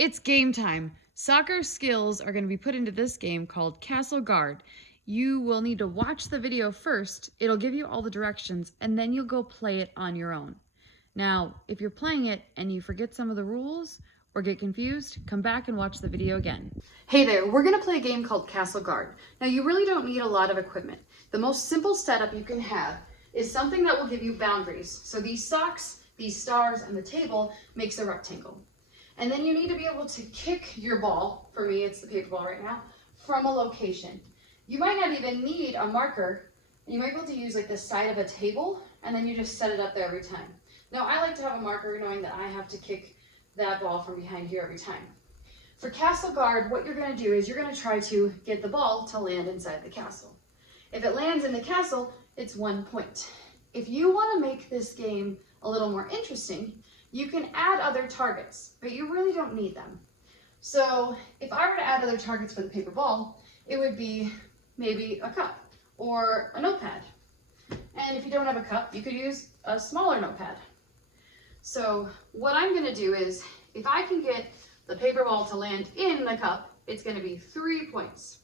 It's game time. Soccer skills are going to be put into this game called Castle Guard. You will need to watch the video first. It'll give you all the directions, and then you'll go play it on your own. Now, if you're playing it and you forget some of the rules or get confused, come back and watch the video again. Hey there, we're going to play a game called Castle Guard. Now, you really don't need a lot of equipment. The most simple setup you can have is something that will give you boundaries. So these socks, these stars, and the table makes a rectangle. And then you need to be able to kick your ball, for me it's the paper ball right now, from a location. You might not even need a marker. You might be able to use like the side of a table, and then you just set it up there every time. Now I like to have a marker knowing that I have to kick that ball from behind here every time. For Castle Guard, what you're going to do is you're going to try to get the ball to land inside the castle. If it lands in the castle, it's 1 point. If you want to make this game a little more interesting, you can add other targets, but you really don't need them. So if I were to add other targets for the paper ball, it would be maybe a cup or a notepad. And if you don't have a cup, you could use a smaller notepad. So what I'm going to do is, if I can get the paper ball to land in the cup, it's going to be 3 points.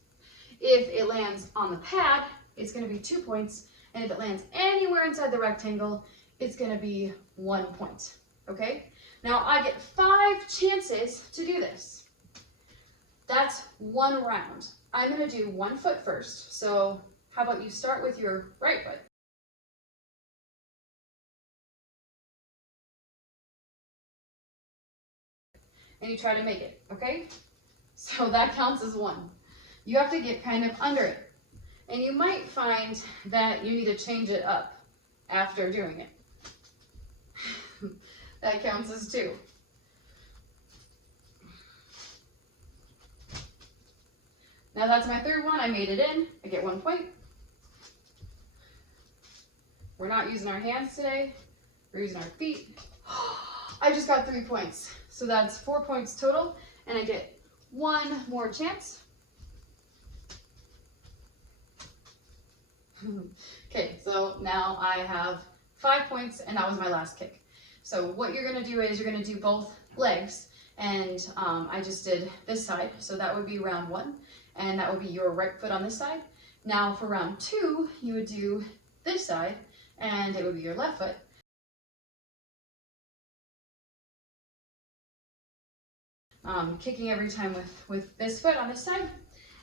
If it lands on the pad, it's going to be 2 points. And if it lands anywhere inside the rectangle, it's going to be 1 point. Okay? Now I get 5 chances to do this. That's 1 round. I'm going to do 1 foot first. So how about you start with your right foot? And you try to make it, okay? So that counts as 1. You have to get kind of under it. And you might find that you need to change it up after doing it. That counts as 2. Now that's my 3rd one. I made it in. I get 1 point. We're not using our hands today. We're using our feet. I just got 3 points. So that's 4 points total. And I get 1 more chance. Okay, so now I have 5 points, and that was my last kick. So what you're going to do is you're going to do both legs, and I just did this side, so that would be round 1, and that would be your right foot on this side. Now for round 2, you would do this side, and it would be your left foot. Kicking every time with this foot on this side,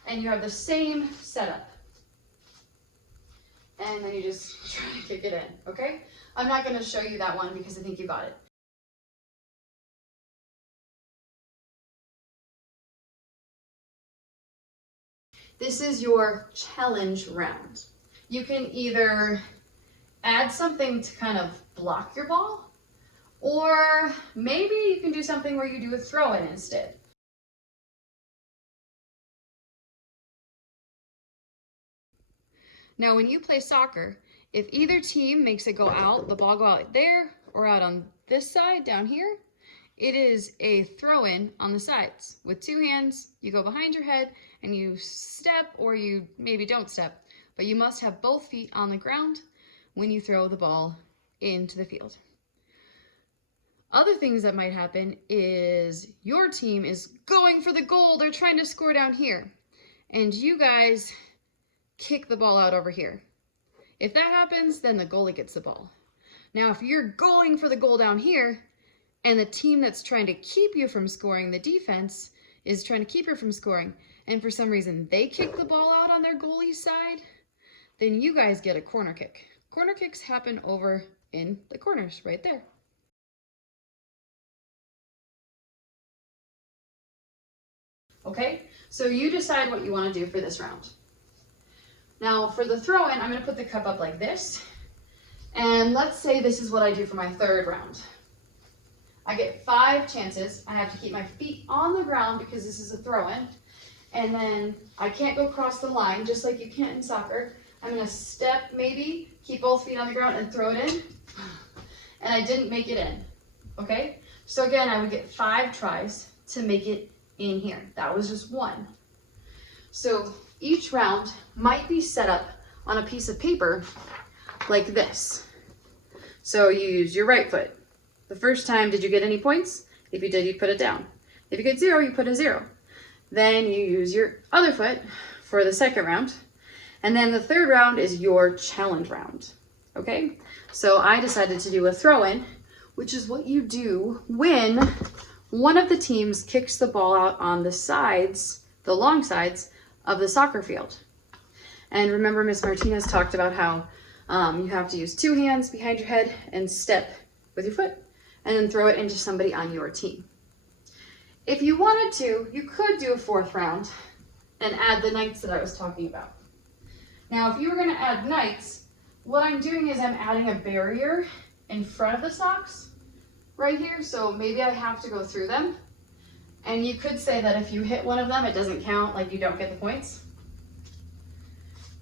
and you have the same setup. And then you just try to kick it in, okay? I'm not going to show you that one because I think you got it. This is your challenge round. You can either add something to kind of block your ball, or maybe you can do something where you do a throw-in instead. Now, when you play soccer, if either team makes it go out, the ball go out there or out on this side down here, it is a throw-in on the sides. With 2 hands, you go behind your head and you step, or you maybe don't step, but you must have both feet on the ground when you throw the ball into the field. Other things that might happen is your team is going for the goal. They're trying to score down here, and you guys kick the ball out over here. If that happens, then the goalie gets the ball. Now, if you're going for the goal down here, and the team that's trying to keep you from scoring, the defense, is trying to keep you from scoring, and for some reason they kick the ball out on their goalie's side, then you guys get a corner kick. Corner kicks happen over in the corners right there. Okay, so you decide what you want to do for this round. Now for the throw-in, I'm going to put the cup up like this. And let's say this is what I do for my 3rd round. I get 5 chances. I have to keep my feet on the ground because this is a throw-in. And then I can't go across the line just like you can't in soccer. I'm going to step maybe, keep both feet on the ground and throw it in. And I didn't make it in. Okay? So again, I would get 5 tries to make it in here. That was just 1. So each round might be set up on a piece of paper like this. So you use your right foot. The first time, did you get any points? If you did, you put it down. If you get 0, you put a 0. Then you use your other foot for the second round. And then the third round is your challenge round. Okay? So I decided to do a throw-in, which is what you do when one of the teams kicks the ball out on the sides, the long sides of the soccer field. And remember, Miss Martinez talked about how you have to use 2 hands behind your head and step with your foot, and then throw it into somebody on your team. If you wanted to, you could do a 4th round and add the knights that I was talking about. Now, if you were going to add knights, what I'm doing is I'm adding a barrier in front of the socks right here, so maybe I have to go through them. And you could say that if you hit one of them, it doesn't count, like you don't get the points.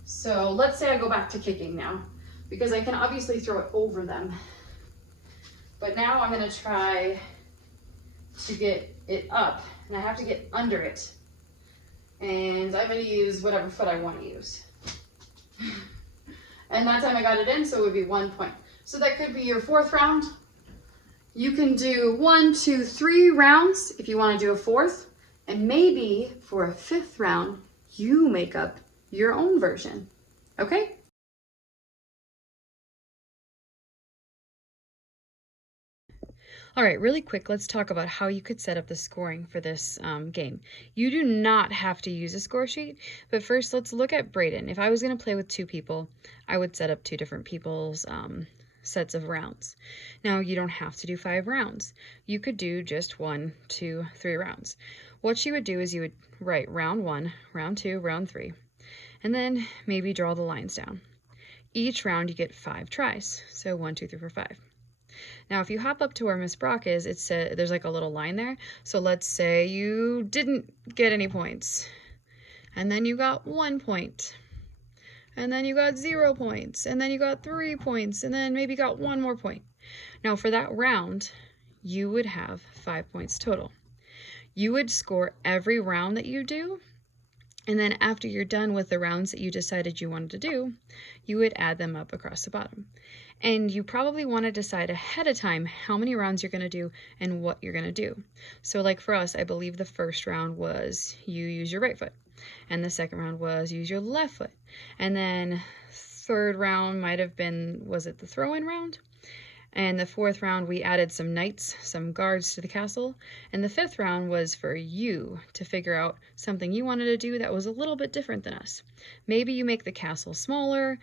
So let's say I go back to kicking now, because I can obviously throw it over them. But now I'm going to try to get it up, and I have to get under it. And I'm going to use whatever foot I want to use. And that time I got it in, so it would be 1 point. So that could be your 4th round. You can do 1, 2, 3 rounds if you want to do a 4th. And maybe for a 5th round, you make up your own version. Okay? All right, really quick, let's talk about how you could set up the scoring for this game. You do not have to use a score sheet, but first let's look at Brayden. If I was going to play with 2 people, I would set up 2 different people's sets of rounds. Now, you don't have to do 5 rounds. You could do just 1, 2, 3 rounds. What she would do is you would write round 1, round 2, round 3, and then maybe draw the lines down. Each round you get 5 tries, so 1, 2, 3, 4, 5. Now, if you hop up to where Miss Brock is, there's like a little line there. So let's say you didn't get any points, and then you got 1 point, and then you got 0 points, and then you got 3 points, and then maybe got 1 more point. Now, for that round, you would have 5 points total. You would score every round that you do, and then after you're done with the rounds that you decided you wanted to do, you would add them up across the bottom. And you probably want to decide ahead of time how many rounds you're going to do and what you're going to do. So like for us, I believe the first round was you use your right foot, and the second round was use your left foot. And then third round might have been, was it the throw-in round? And the 4th round, we added some knights, some guards to the castle. And the 5th round was for you to figure out something you wanted to do that was a little bit different than us. Maybe you make the castle smaller,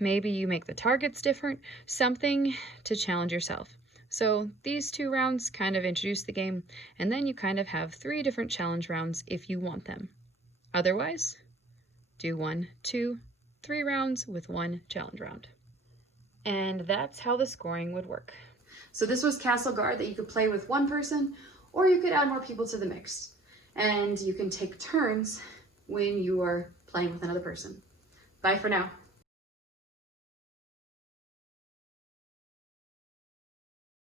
maybe you make the targets different, something to challenge yourself. So these 2 rounds kind of introduce the game, and then you kind of have 3 different challenge rounds if you want them. Otherwise, do 1, 2, 3 rounds with 1 challenge round. And that's how the scoring would work. So this was Castle Guard that you could play with 1 person, or you could add more people to the mix. And you can take turns when you are playing with another person. Bye for now.